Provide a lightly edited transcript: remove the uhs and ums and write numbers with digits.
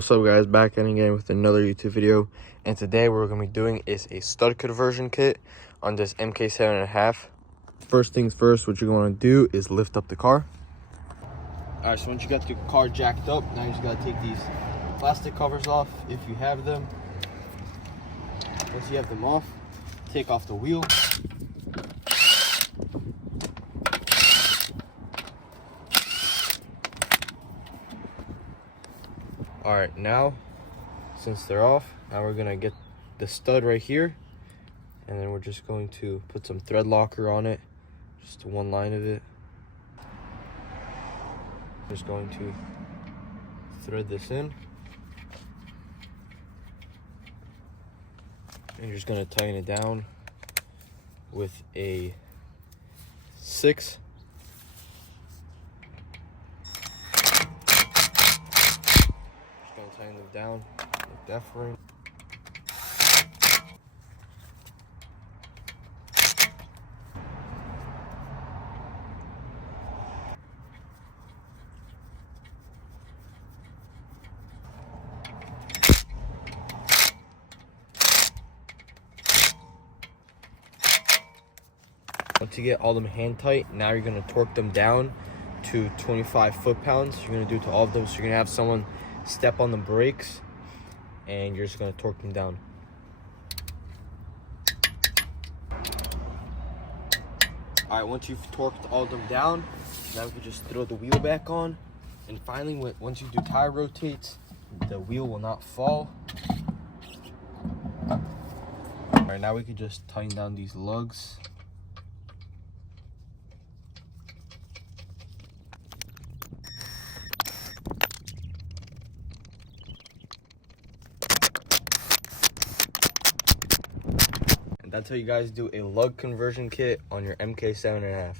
What's up guys, back in again with another YouTube video, and today what we're going to be doing is a stud conversion kit on this MK7.5. First things first, what you're going to do is lift up the car. Alright, so once you got the car jacked up, now you just got to take these plastic covers off if you have them. Once you have them off, take off the wheel. Alright, now since they're off, now we're gonna get the stud right here, and then we're just going to put some thread locker on it, just one line of it. Just going to thread this in, and you're just gonna tighten it down with a 6. Tighten them down like that for him. Once you get all them hand tight, now you're going to torque them down to 25 foot-pounds. You're going to do it to all of them, so you're going to have someone step on the brakes and you're just going to torque them down. Alright, once you've torqued all of them down, now we can just throw the wheel back on, and finally once you do tire rotates, the wheel will not fall. Alright, now we can just tighten down these lugs. That's how you guys do a lug conversion kit on your MK7.5.